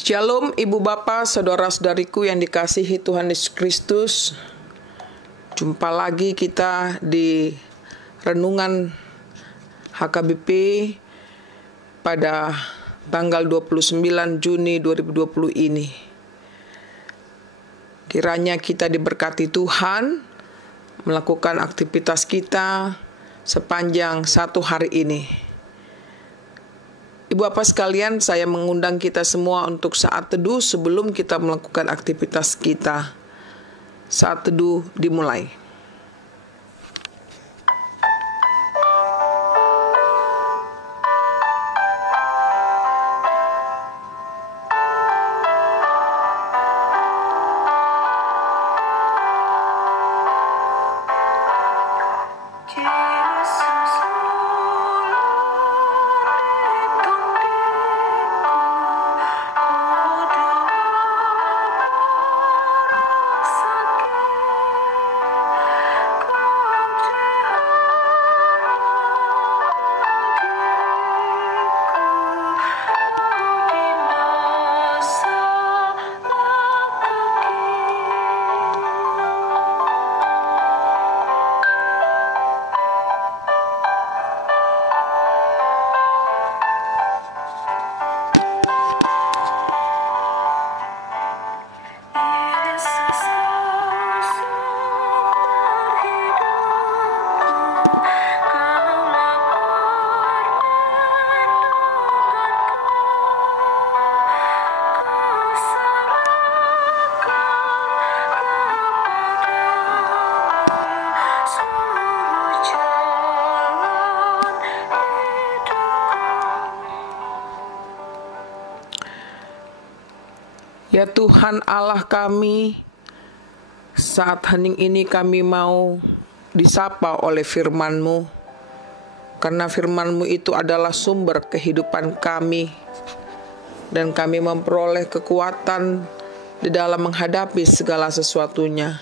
Shalom Ibu Bapa, Saudara-saudariku yang dikasihi Tuhan Yesus Kristus. Jumpa lagi kita di Renungan HKBP pada tanggal 29 Juni 2020 ini. Kiranya kita diberkati Tuhan melakukan aktivitas kita sepanjang satu hari ini. Ibu Bapak sekalian, saya mengundang kita semua untuk saat teduh sebelum kita melakukan aktivitas kita. Saat teduh dimulai. Ya Tuhan Allah kami, saat hening ini kami mau disapa oleh firman-Mu, karena firman-Mu itu adalah sumber kehidupan kami, dan kami memperoleh kekuatan di dalam menghadapi segala sesuatunya.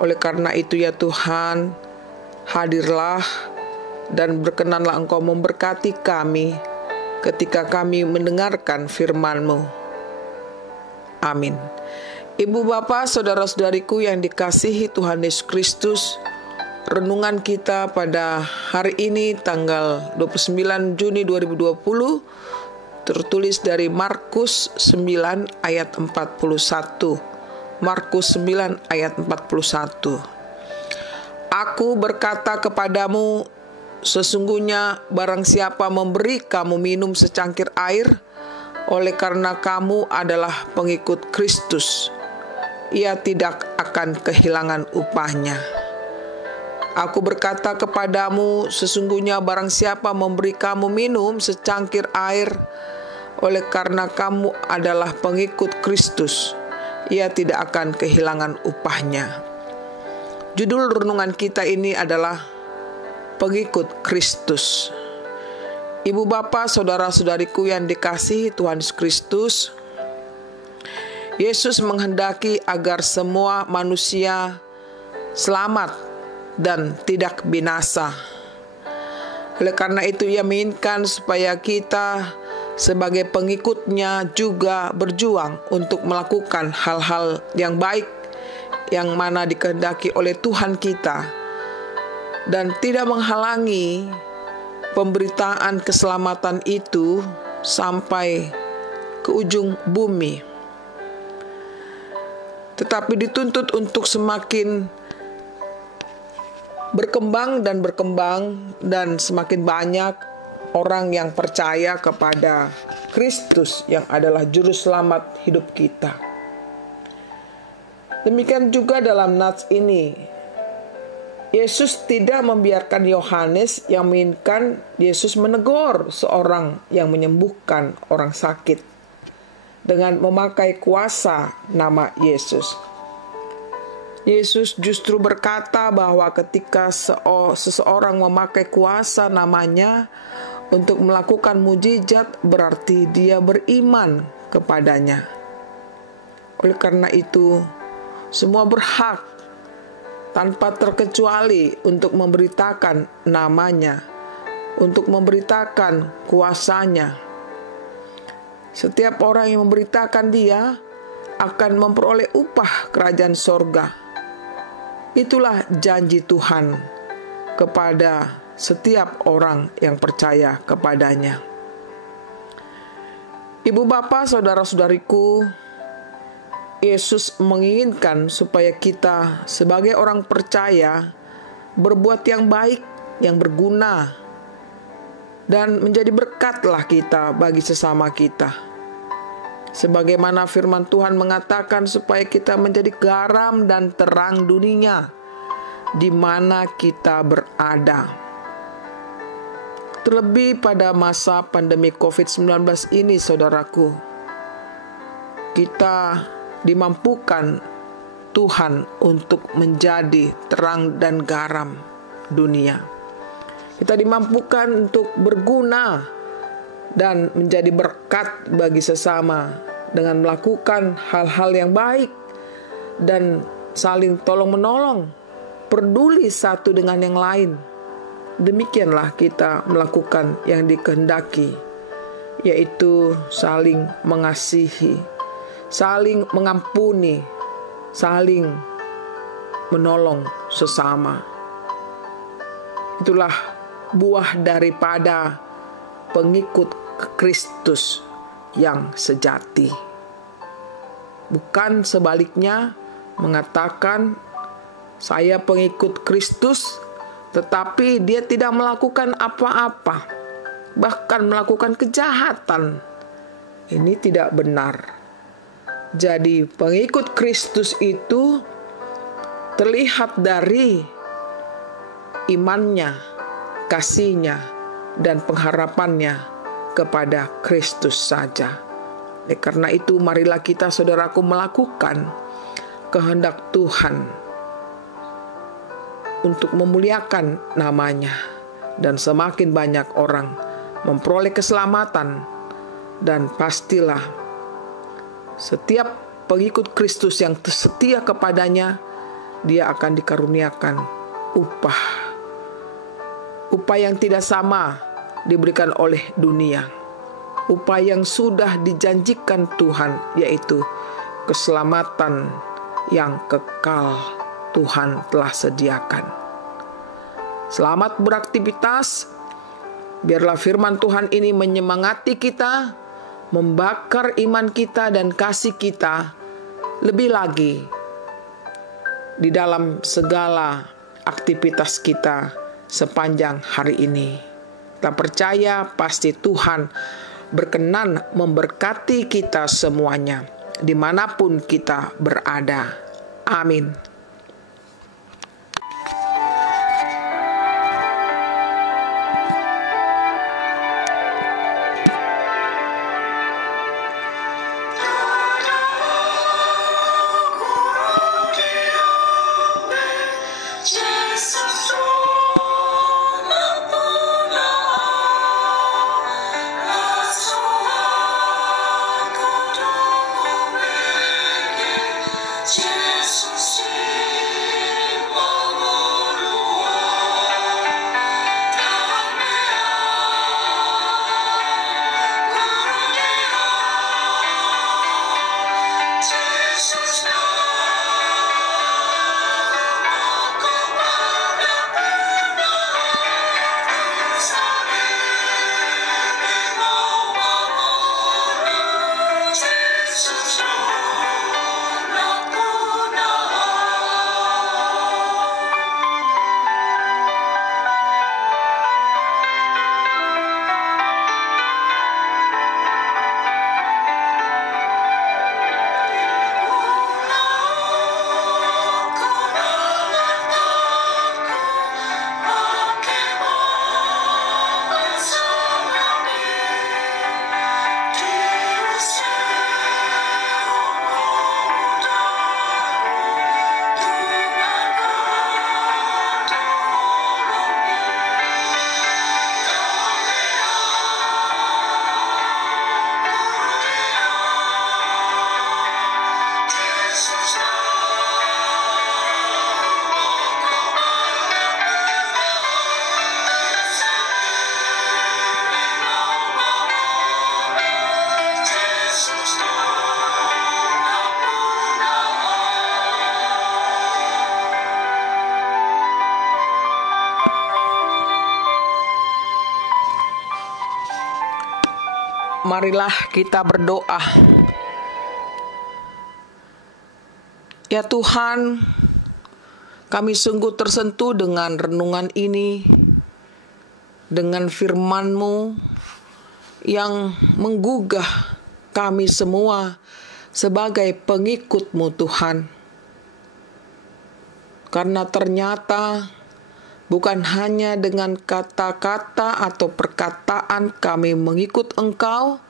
Oleh karena itu ya Tuhan, hadirlah dan berkenanlah Engkau memberkati kami ketika kami mendengarkan firman-Mu. Amin. Ibu Bapak, Saudara-saudariku yang dikasihi Tuhan Yesus Kristus, renungan kita pada hari ini tanggal 29 Juni 2020 tertulis dari Markus 9 ayat 41. Markus 9 ayat 41. Aku berkata kepadamu, sesungguhnya barang siapa memberi kamu minum secangkir air, oleh karena kamu adalah pengikut Kristus, ia tidak akan kehilangan upahnya. Aku berkata kepadamu, sesungguhnya barang siapa memberi kamu minum secangkir air, oleh karena kamu adalah pengikut Kristus, ia tidak akan kehilangan upahnya. Judul renungan kita ini adalah Pengikut Kristus. Ibu Bapak, Saudara-saudariku yang dikasihi Tuhan Yesus Kristus, Yesus menghendaki agar semua manusia selamat dan tidak binasa. Oleh karena itu Ia menginginkan supaya kita sebagai pengikutnya juga berjuang untuk melakukan hal-hal yang baik yang mana dikehendaki oleh Tuhan kita, dan tidak menghalangi pemberitaan keselamatan itu sampai ke ujung bumi, tetapi dituntut untuk semakin berkembang dan semakin banyak orang yang percaya kepada Kristus yang adalah juru selamat hidup kita. Demikian juga dalam nats ini, Yesus tidak membiarkan Yohanes yang menginginkan Yesus menegur seorang yang menyembuhkan orang sakit dengan memakai kuasa nama Yesus. Yesus justru berkata bahwa ketika seseorang memakai kuasa namanya untuk melakukan mujizat, berarti dia beriman kepadanya. Oleh karena itu, semua berhak tanpa terkecuali untuk memberitakan namanya, untuk memberitakan kuasanya. Setiap orang yang memberitakan dia akan memperoleh upah kerajaan sorga. Itulah janji Tuhan kepada setiap orang yang percaya kepadanya. Ibu bapak, saudara-saudariku, Yesus menginginkan supaya kita sebagai orang percaya berbuat yang baik, yang berguna, dan menjadi berkatlah kita bagi sesama kita. Sebagaimana firman Tuhan mengatakan supaya kita menjadi garam dan terang dunia di mana kita berada. Terlebih pada masa pandemi COVID-19 ini, saudaraku, kita dimampukan Tuhan untuk menjadi terang dan garam dunia. Kita dimampukan untuk berguna dan menjadi berkat bagi sesama dengan melakukan hal-hal yang baik dan saling tolong-menolong, peduli satu dengan yang lain. Demikianlah kita melakukan yang dikehendaki, yaitu saling mengasihi, saling mengampuni, saling menolong sesama. Itulah buah daripada pengikut Kristus yang sejati. Bukan sebaliknya mengatakan saya pengikut Kristus tetapi dia tidak melakukan apa-apa, bahkan melakukan kejahatan. Ini tidak benar. Jadi pengikut Kristus itu terlihat dari imannya, kasihnya, dan pengharapannya kepada Kristus saja. Karena itu marilah kita, saudaraku, melakukan kehendak Tuhan untuk memuliakan namanya, dan semakin banyak orang memperoleh keselamatan. Dan pastilah setiap pengikut Kristus yang setia kepadanya, dia akan dikaruniakan upah yang tidak sama diberikan oleh dunia, upah yang sudah dijanjikan Tuhan, yaitu keselamatan yang kekal Tuhan telah sediakan. Selamat beraktivitas. Biarlah firman Tuhan ini menyemangati kita, membakar iman kita dan kasih kita lebih lagi di dalam segala aktivitas kita sepanjang hari ini. Kita percaya pasti Tuhan berkenan memberkati kita semuanya, dimanapun kita berada. Amin. Jesus. marilah kita berdoa. Ya Tuhan, kami sungguh tersentuh dengan renungan ini, dengan firman-Mu yang menggugah kami semua sebagai pengikut-Mu Tuhan. Karena ternyata bukan hanya dengan kata-kata atau perkataan kami mengikut Engkau,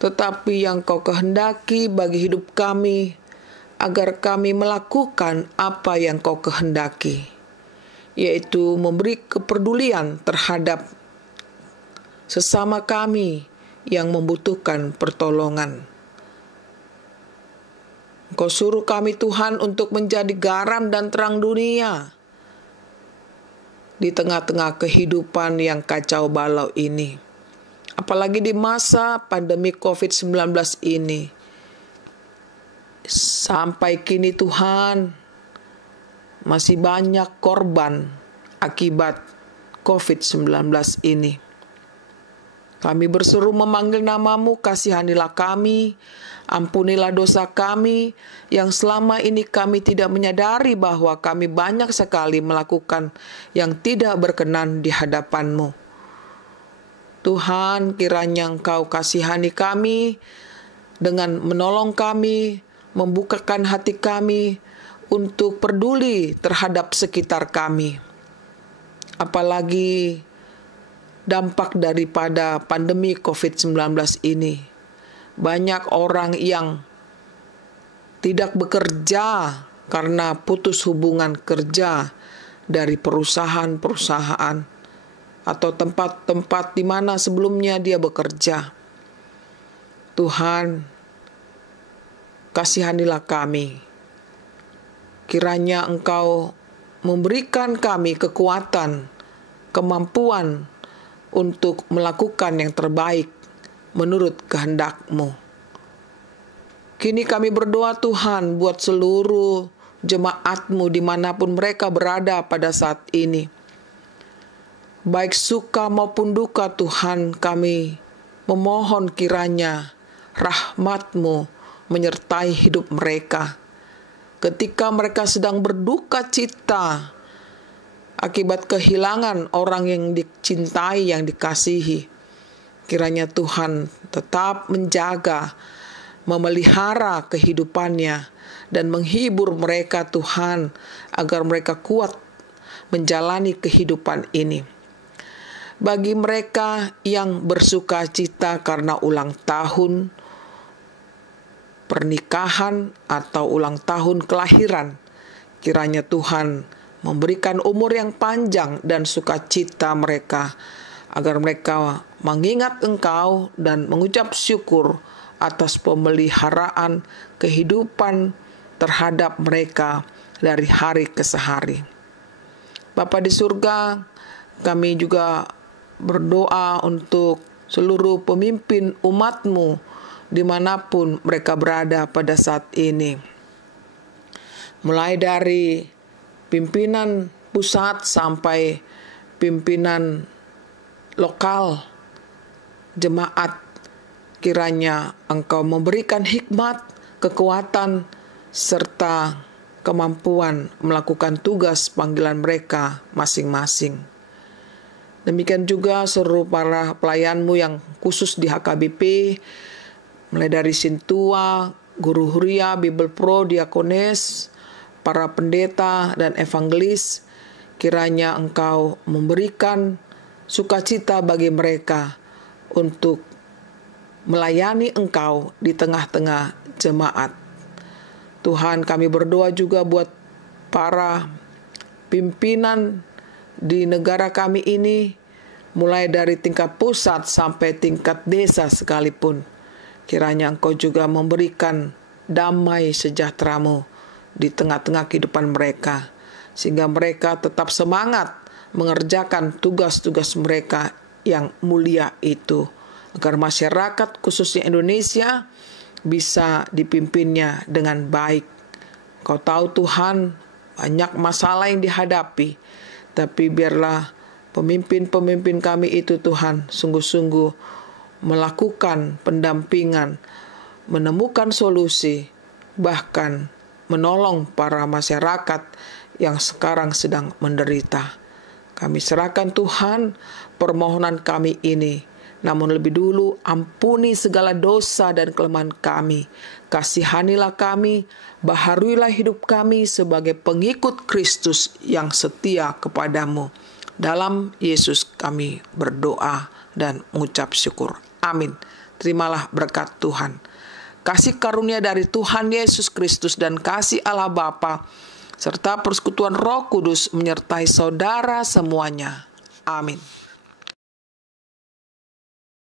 tetapi yang Kau kehendaki bagi hidup kami, agar kami melakukan apa yang Kau kehendaki, yaitu memberi kepedulian terhadap sesama kami yang membutuhkan pertolongan. Kau suruh kami Tuhan untuk menjadi garam dan terang dunia di tengah-tengah kehidupan yang kacau balau ini. Apalagi di masa pandemi COVID-19 ini. Sampai kini Tuhan, masih banyak korban akibat COVID-19 ini. Kami berseru memanggil nama-Mu, kasihanilah kami, ampunilah dosa kami, yang selama ini kami tidak menyadari bahwa kami banyak sekali melakukan yang tidak berkenan di hadapan-Mu. Tuhan, kiranya Engkau kasihani kami dengan menolong kami, membukakan hati kami untuk peduli terhadap sekitar kami. Apalagi dampak daripada pandemi COVID-19 ini. Banyak orang yang tidak bekerja karena putus hubungan kerja dari perusahaan-perusahaan atau tempat-tempat di mana sebelumnya dia bekerja. Tuhan, kasihanilah kami. Kiranya Engkau memberikan kami kekuatan, kemampuan untuk melakukan yang terbaik menurut kehendak-Mu. Kini kami berdoa Tuhan buat seluruh jemaat-Mu dimanapun mereka berada pada saat ini. Baik suka maupun duka Tuhan, kami memohon kiranya rahmat-Mu menyertai hidup mereka. Ketika mereka sedang berduka cita akibat kehilangan orang yang dicintai, yang dikasihi, kiranya Tuhan tetap menjaga, memelihara kehidupannya, dan menghibur mereka Tuhan, agar mereka kuat menjalani kehidupan ini. Bagi mereka yang bersuka cita karena ulang tahun, pernikahan, atau ulang tahun kelahiran, kiranya Tuhan memberikan umur yang panjang dan sukacita mereka, agar mereka mengingat Engkau dan mengucap syukur atas pemeliharaan kehidupan terhadap mereka dari hari ke hari. Bapa di surga, kami juga berdoa untuk seluruh pemimpin umat-Mu dimanapun mereka berada pada saat ini. Mulai dari pimpinan pusat sampai pimpinan lokal jemaat, kiranya Engkau memberikan hikmat, kekuatan, serta kemampuan melakukan tugas panggilan mereka masing-masing. Demikian juga seluruh para pelayan-Mu yang khusus di HKBP, mulai dari Sintua, Guru Huria, Bible Pro, Diakones, para pendeta dan evangelis, kiranya Engkau memberikan sukacita bagi mereka untuk melayani Engkau di tengah-tengah jemaat. Tuhan, kami berdoa juga buat para pimpinan di negara kami ini, mulai dari tingkat pusat sampai tingkat desa sekalipun. Kiranya Engkau juga memberikan damai sejahtera-Mu di tengah-tengah kehidupan mereka, sehingga mereka tetap semangat mengerjakan tugas-tugas mereka yang mulia itu, agar masyarakat khususnya Indonesia bisa dipimpinnya dengan baik. Kau tahu Tuhan, banyak masalah yang dihadapi, tapi biarlah pemimpin-pemimpin kami itu Tuhan sungguh-sungguh melakukan pendampingan, menemukan solusi, bahkan menolong para masyarakat yang sekarang sedang menderita. Kami serahkan Tuhan permohonan kami ini. Namun lebih dulu ampuni segala dosa dan kelemahan kami. Kasihanilah kami, baharuilah hidup kami sebagai pengikut Kristus yang setia kepadamu. Dalam Yesus kami berdoa dan mengucap syukur. Amin. Terimalah berkat Tuhan. Kasih karunia dari Tuhan Yesus Kristus dan kasih Allah Bapa serta persekutuan Roh Kudus menyertai saudara semuanya. Amin.